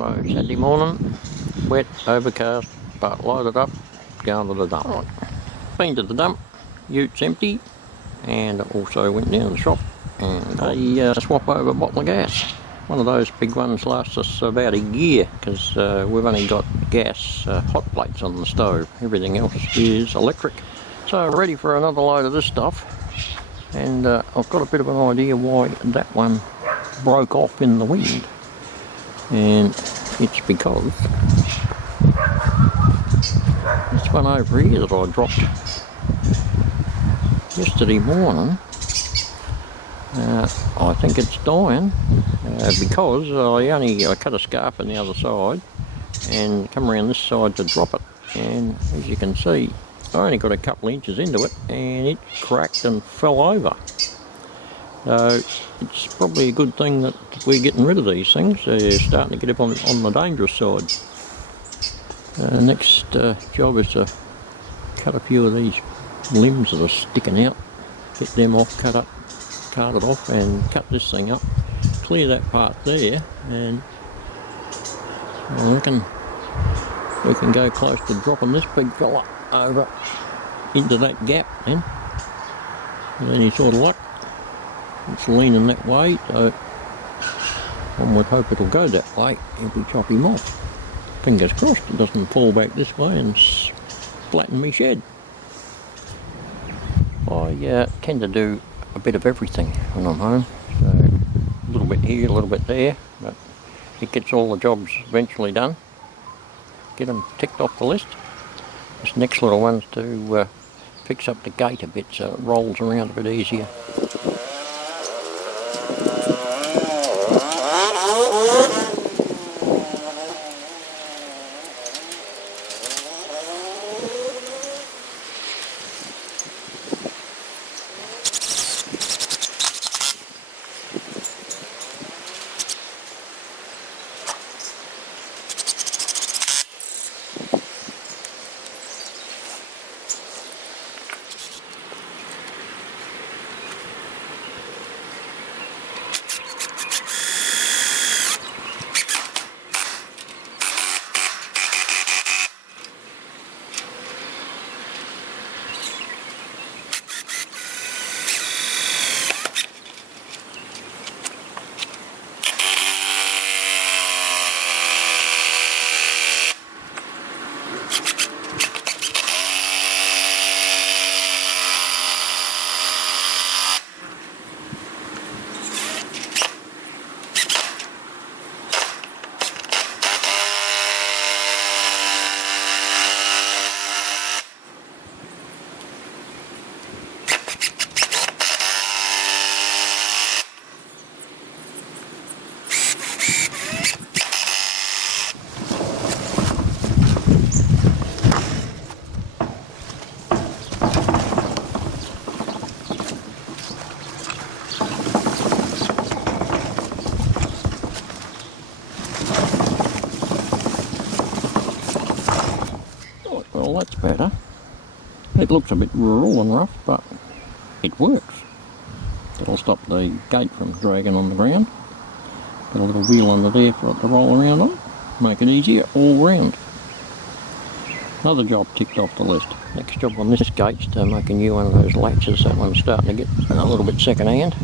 Righto, Saturday morning, wet, overcast, but loaded up, going to the dump. Right. Been to the dump, ute's empty, and also went down to the shop and a swap over bottle of gas. One of those big ones lasts us about a year because we've only got gas hot plates on the stove. Everything else is electric. So ready for another load of this stuff, and I've got a bit of an idea why that one broke off in the wind, and it's because this one over here that I dropped yesterday morning, I think it's dying because I cut a scarf on the other side and come around this side to drop it, and as you can see I only got a couple of inches into it and it cracked and fell over. So it's probably a good thing that we're getting rid of these things. They're starting to get up on the dangerous side. Next job is to cut a few of these limbs that are sticking out, get them off, cart it off and cut this thing up, clear that part there, and I reckon we can go close to dropping this big fella over into that gap then. With any sort of luck, it's leaning that way, so one would hope it'll go that way if we chop him off. Fingers crossed it doesn't fall back this way and flatten me shed. I tend to do a bit of everything when I'm home, so a little bit here, a little bit there, but it gets all the jobs eventually done, get them ticked off the list. This next little one's to fix up the gate a bit so it rolls around a bit easier. Well, that's better. It looks a bit rural and rough, but it works. It'll stop the gate from dragging on the ground. Got a little wheel under there for it to roll around on. Make it easier all round. Another job ticked off the list. Next job on this gate's to make a new one of those latches. That one's starting to get a little bit second hand.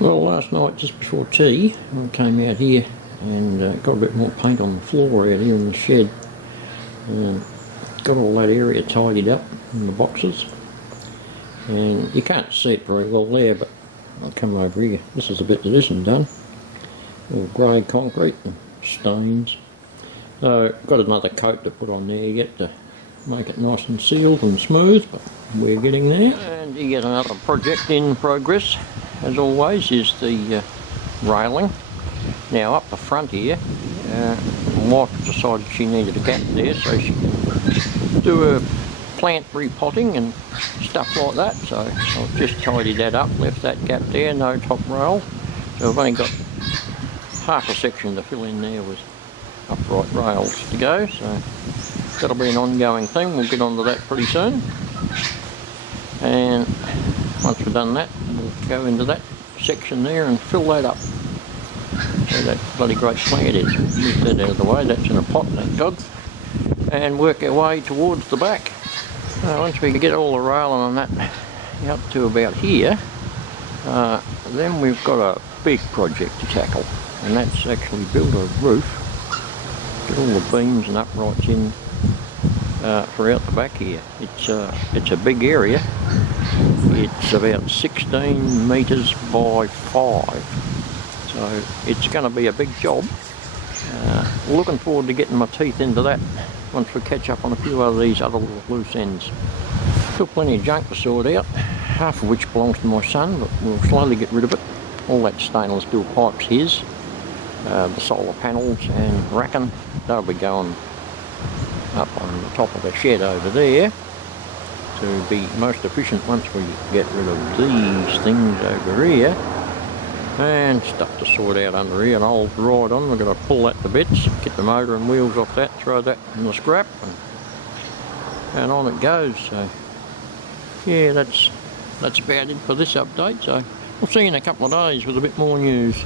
Well, last night just before tea I came out here and got a bit more paint on the floor out here in the shed. Got all that area tidied up in the boxes, and you can't see it very well there, but I'll come over here. This is the bit that isn't done. All grey concrete and stains. So got another coat to put on there yet to make it nice and sealed and smooth, but we're getting there. And you get another project in progress, as always, is the railing. Now up the front here, my wife decided she needed a gap there so she can do a plant repotting and stuff like that, so I've just tidied that up, left that gap there, no top rail, so I've only got half a section to fill in there with upright rails to go, so that'll be an ongoing thing. We'll get onto that pretty soon, and once we've done that we'll go into that section there and fill that up. where that bloody great plant is. Move that out of the way, that's in a pot, thank God. And work our way towards the back. Once we get all the railing on that up to about here, then we've got a big project to tackle, and that's actually build a roof, get all the beams and uprights in throughout the back here. It's a big area. It's about 16 metres by 5, so it's going to be a big job. Looking forward to getting my teeth into that once we catch up on a few of these other little loose ends. Still plenty of junk to sort out, half of which belongs to my son, but we'll slowly get rid of it. All that stainless steel pipe's his. The solar panels and racking, they'll be going up on the top of the shed over there to be most efficient once we get rid of these things over here. And stuff to sort out under here, an old ride on. We're going to pull that to bits, get the motor and wheels off that, throw that in the scrap, and on it goes. So yeah, that's about it for this update. So we'll see you in a couple of days with a bit more news.